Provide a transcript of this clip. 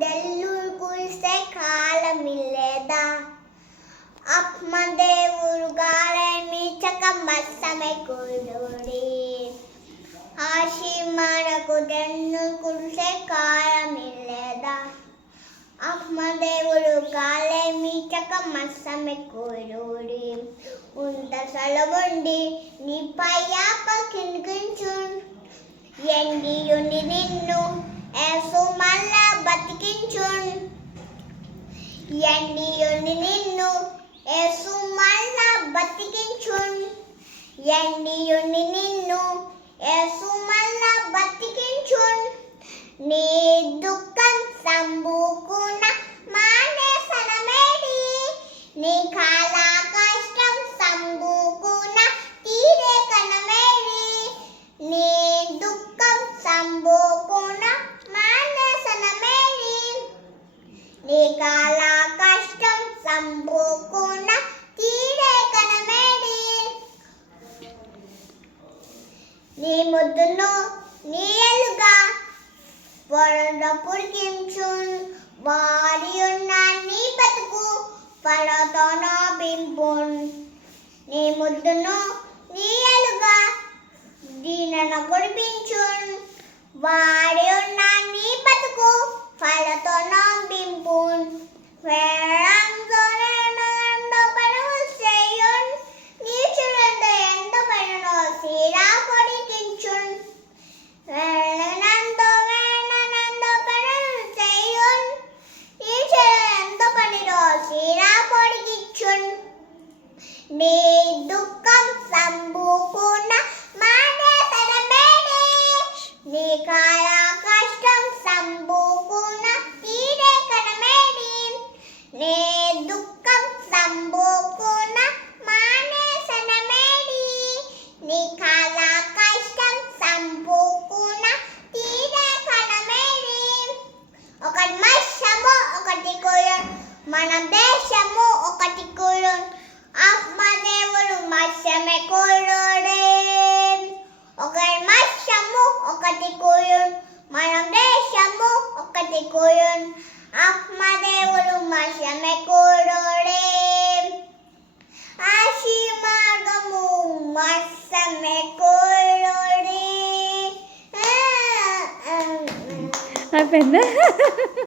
నెల్లూరు కురిసే కాలమిల్లేదా ఆత్మదేవుడు గాలేమి చక మస్తమే కురుడి ఆశీమనకు నెల్లూరు కురిసే కాలమిల్లేదా ఆత్మదేవుడు గాలేమి చక మస్తమే కురుడి ఉంత సలవుండి నీ పయ్యాప కింకించు ఎండియుని నిన్ను ఏసు మళ్ళా బతికించున్ ఎండియుని నిన్ను ఏసు మళ్ళా బతికించున్ ఎండియుని నిన్ను ఏసు మళ్ళా బతికించున్ నీ దుఃఖం సంబూకున మానేసనమేడి నీ కాల కష్టం సంబూకున తీరే కనమేడి నీ దుఃఖం సంబూకున మానేసనమేడి నీ కాల కష్టం సంబూకున తీరే కనమేడి నీ ముద్దును నీయలుగా వరద పురికించున్ వారి ఉన్న నీ బతుకు ఫలతోన బింపున్ నీ ముద్దును నీయలుగా దీనన కురిపించున్ వారి ఉన్న నీ బతుకు ఫలతోన బింపున్ నీ దుఃఖం సంబూకున మానేసనమేడి నీ కాల కష్టం సంబూకున తీరే కనమేడి నీ దుఃఖం సంబూకున మానేసనమేడి నీ కాల కష్టం సంబూకున తీరే కనమేడి ఒకటి మత్స్యము ఒకటి కురున్ మన దేశము ఒకటి కురున్ ఆత్మదేవుడు మత్స్యమే కురుడే ఒకటి మత్స్యము ఒకటి కురున్ మన దేశము ఒకటి కురున్ ఆత్మదేవుడు మత్స్యమే కురుడే ఆశీ మార్గము మత్స్యమే కురుడే అయిపోయిందా?